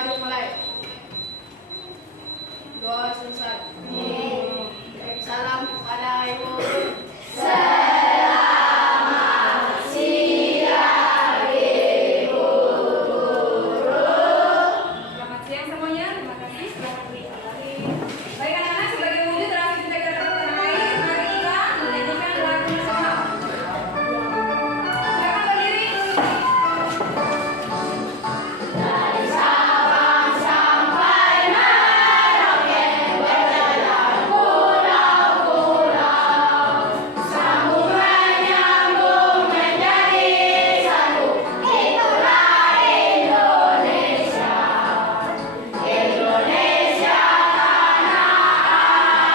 Mari mulai. Doa selesai. Salam kepada ibu. Selamat siang ibu guru. Selamat siang semuanya. Terima kasih sudah kembali. Baik anak-anak, sebagai wujud terakhir kita tanah air, mari kita menyanyikan lagu bersama. Silakan berdiri. Dari Sabang sampai Merauke, berjalan pulau-pulau, sambung menyambung menjadi satu. Itulah Indonesia. Indonesia tanah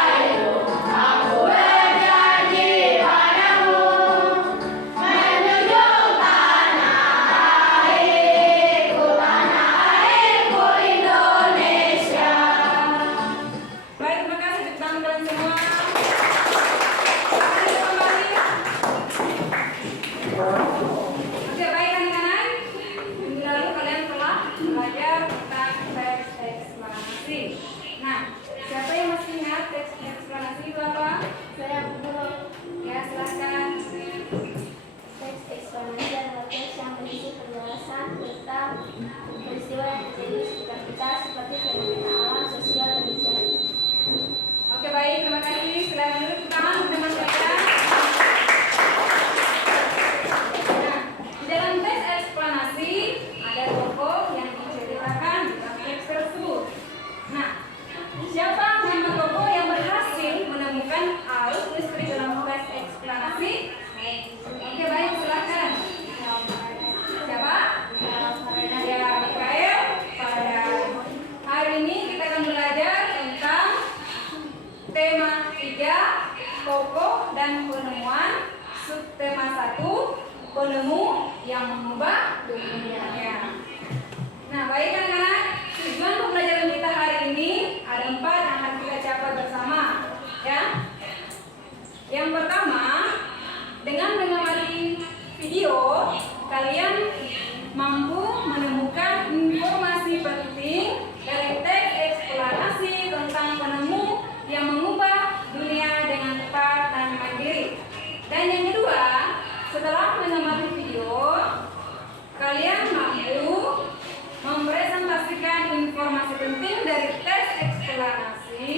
airku, aku berjanji padamu, menjunjung tanah airku Indonesia. Baik, terima kasih untuk tangan kalian semua. Silakan kembali. Oke, baik anak-anak. Minggu lalu kalian telah belajar tentang teks eksplanasi. Nah, siapa yang masih ingat teks eksplanasi itu apa? Saya guru. Ya, silakan. Teks eksplanasi adalah teks yang berisi penjelasan tentang peristiwa yang terjadi di sekitar kita seperti fenomena alam, sosial, dan budaya. Oke, baik, terima kasih. Silakan dulu tepuk tangan untuk teman saya. Nah, di dalam teks eksplanasi ada tokoh yang diceritakan di dalam teks tersebut. Nah, siapa nama tokoh yang berhasil menemukan arus listrik dalam teks eksplanasi? Oke, baik, silakan. Siapa? Ya, Mikael. Pada hari ini kita akan belajar tentang tema 3, tokoh dan penemuan. Subtema 1, penemu yang mengubah dunia. Nah, baik anak-anak, tujuan pembelajaran kita hari ini ada 4 yang akan kita capai bersama, ya. Yang pertama, dengan mengamati video, kalian mampu menemukan informasi penting dari teks eksplanasi tentang penemu yang mengubah dunia dengan cepat dan mandiri. Dan yang kedua, setelah mengamati video, kalian mampu mempresentasikan informasi penting dari teks eksplanasi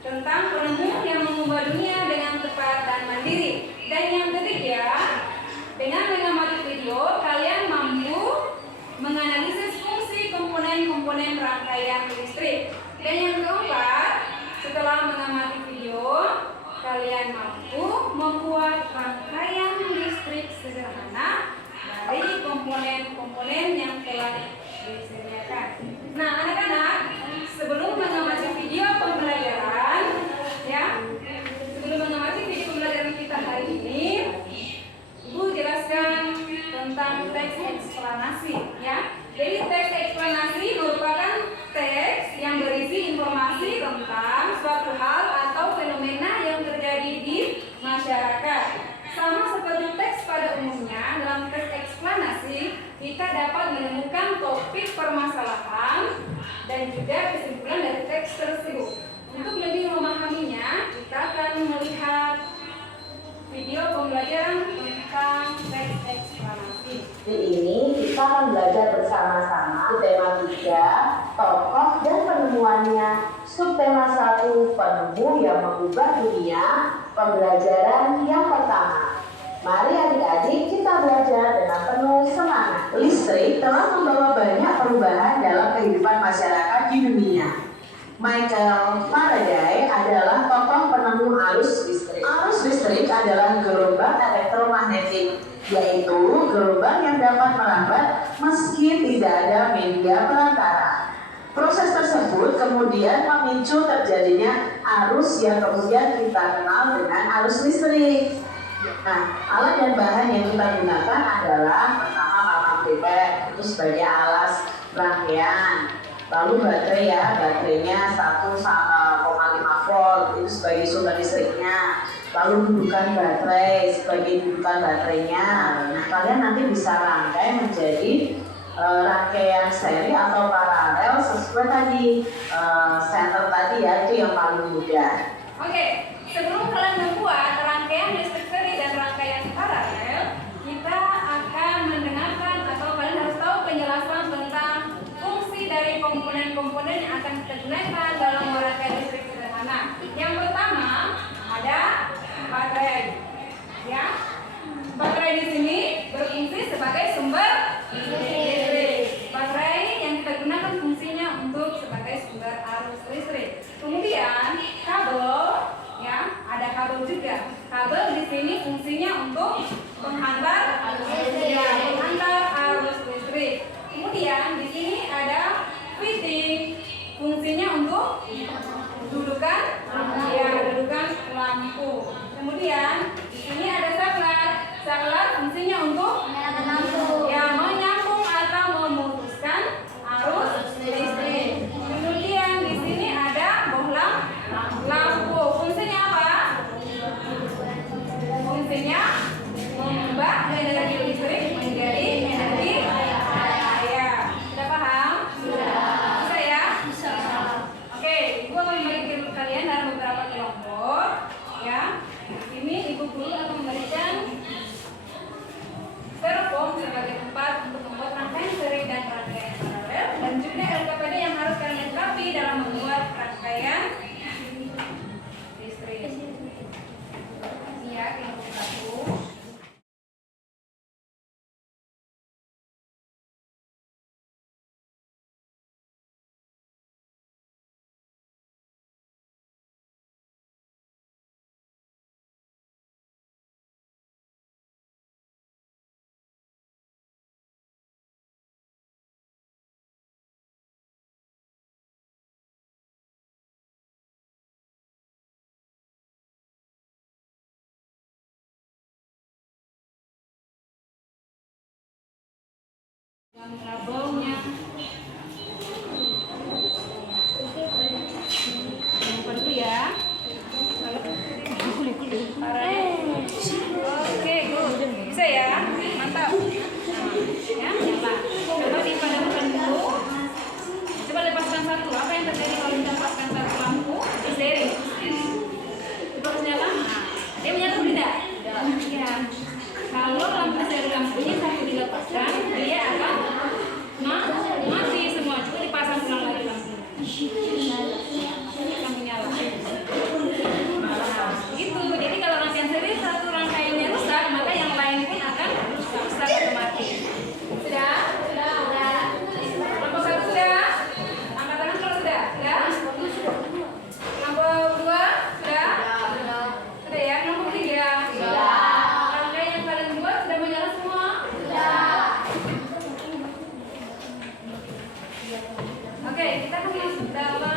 tentang penemu yang mengubah dunia dengan cepat dan mandiri. Dan yang ketiga, dengan mengamati video, kalian mampu menganalisis fungsi komponen-komponen rangkaian listrik. Dan yang keempat, setelah mengamati video, kalian mampu membuat rangkaian listrik sederhana dari komponen-komponen yang telah disediakan. Nah, anak-anak, sebelum mengamati video pembelajaran, ya, sebelum mengamati video pembelajaran kita hari ini, Ibu jelaskan tentang teks eksplanasi, ya. Jadi teks eksplanasi merupakan teks yang berisi informasi tentang suatu hal atau fenomena yang terjadi di masyarakat. Sama seperti teks pada umumnya, dalam teks eksplanasi kita dapat menemukan topik permasalahan dan juga kesimpulan dari teks tersebut. Untuk lebih memahaminya, kita akan melihat video pembelajaran tentang teks eksplanasi. Di ini kita akan belajar bersama-sama tema 3, tokoh dan penemuannya. Subtema 1, penemu yang mengubah dunia. Pembelajaran yang pertama. Mari adik-adik kita belajar dengan penuh semangat. Listrik telah membawa banyak perubahan dalam kehidupan masyarakat di dunia. Michael Faraday adalah tokoh penemu arus listrik. Arus listrik adalah gelombang elektromagnetik, yaitu gelombang yang dapat merambat meski tidak ada media perantara. Proses tersebut kemudian memicu terjadinya arus yang kemudian kita kenal dengan arus listrik. Nah, alat dan bahan yang kita gunakan adalah pertama magnetic itu sebagai alas rangkaian. Lalu baterai ya, baterainya 1,5 volt itu sebagai sumber listriknya. Lalu dudukan baterai sebagai dudukan baterainya. Nah, kalian nanti bisa rangkai menjadi rangkaian seri atau paralel sesuai tadi center tadi ya, itu yang paling mudah. Oke, sebelum kalian membuat rangkaian listrik seri dan rangkaian paralel, kita akan mendengarkan atau kalian harus tahu penjelasan tentang fungsi dari komponen-komponen yang akan kita gunakan dalam merangkai listrik sederhana. Yang pertama ada baterai, ya. Baterai di sini berfungsi sebagai sumber listrik. Baterai yang kita gunakan fungsinya untuk sebagai sumber arus listrik. Kemudian kabel, ya, ada kabel juga. Kabel di sini fungsinya untuk menghantar arus listrik. Kemudian di sini ada fitting, fungsinya untuk dudukan lampu. Kemudian di sini ada saklar. Saklar fungsinya untuk menyambung atau memutuskan arus listrik. Kemudian di sini ada bohlam lampu. Fungsinya apa? Fungsinya mengubah energi listrik menjadi energi cahaya. Sudah paham? Bisa ya? Oke, Ibu akan membagi kalian dalam beberapa kelompok. Ya, ini Ibu guru akan memberikan styrofoam sebagai tempat untuk membuat rangkaian seri dan rangkaian paralel, dan juga LKPD yang harus kalian lengkapi dalam membuat rangkaian listrik. Ini ya, kelompok 1. Dan kabelnya lupa dulu ya. Oke, good. Bisa ya? Mantap. Ya, nyala. Coba dipadamkan dulu. Coba lepaskan satu. Apa yang terjadi kalau dilepaskan satu lampu? Seri. Coba nyala. Dia menyala tidak? Ya. Kalau lampu seri lampunya satu dilepaskan, dia akan mati semua. Coba dipasang ulang lagi lampunya. Lampu nyala. Nah, gitu. Jadi kalau rangkaian seri satu rangkaiannya rusak, maka yang lain pun akan rusak otomatis. Sudah? Lampu satu sudah? Angkat tangan kalau sudah? Sudah? Lampu 2 sudah? Sudah ya? Lampu 3? Rangkaian yang kalian buat sudah menyala semua? Oke, kita akan masuk dalam